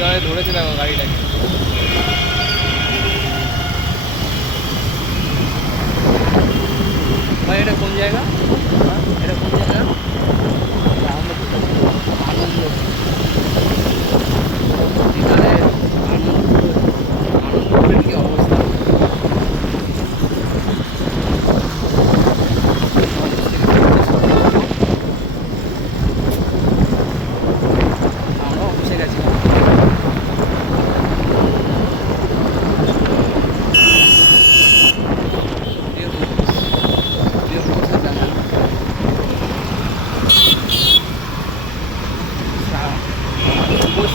কীভাবে ধরেছে দেখো গাড়িটাকে। ভাই এটা কোন জায়গা?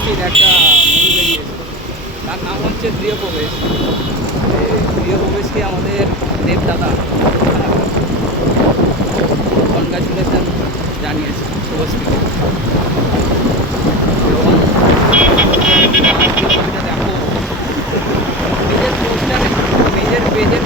উপস্থিত একটা মুভি বেরিয়েছে। তার নাম হচ্ছে গৃহপ্রবেশ গৃহপ্রবেশকে আমাদের দেবদাদা কনগ্রাচুলেশন জানিয়েছে শুভশ্রীকে যখন দেখো নিজের পোস্টারে নিজের পেজের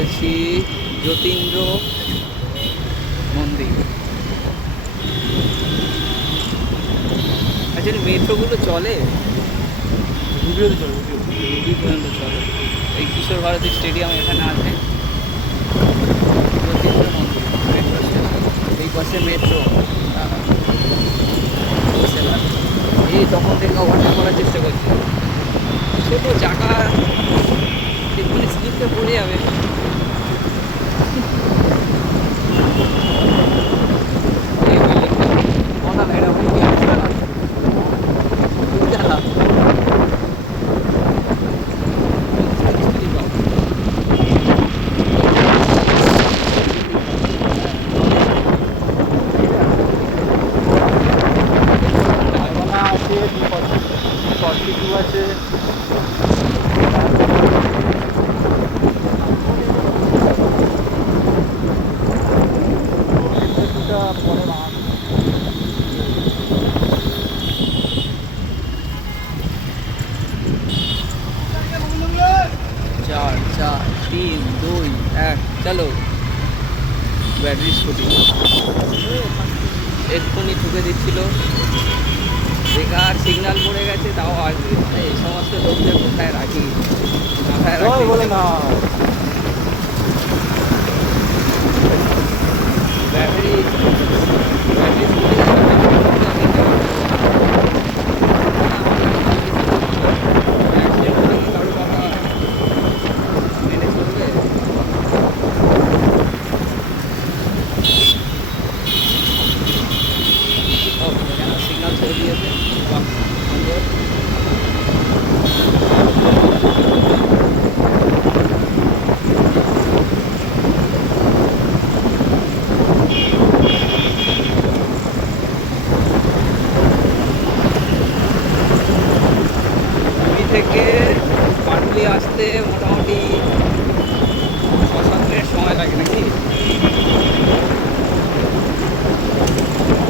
এখন রয়েছি জ্যোতিন্দ্র মন্দির। আচ্ছা মেট্রোগুলো চলে? চলো ভিডিও পর্যন্ত চলে। এই কিশোর ভারতী স্টেডিয়াম এখানে আছে। জ্যোতিন্দ্র মন্দির মেট্রো স্টেশন এই পাশে মেট্রো। এই তখন থেকে ওভারটেক করার চেষ্টা করছি। ছোট চাকা এক্ষুনি স্লিপে পড়ে যাবে। আছে ফর্টি টু আছে তিন, দুই, এক, চলো। ব্যাটারি স্কুটি এক্ষুনি ঠুকে দিচ্ছিল। বেকার সিগন্যাল পড়ে গেছে, তাও আসবে এই সমস্ত লোকদের কোথায় রাখি? মাথায় রাখি? থেকে পাটুলি আসতে মোটামুটি ছ মিনিট সময় লাগে নাকি?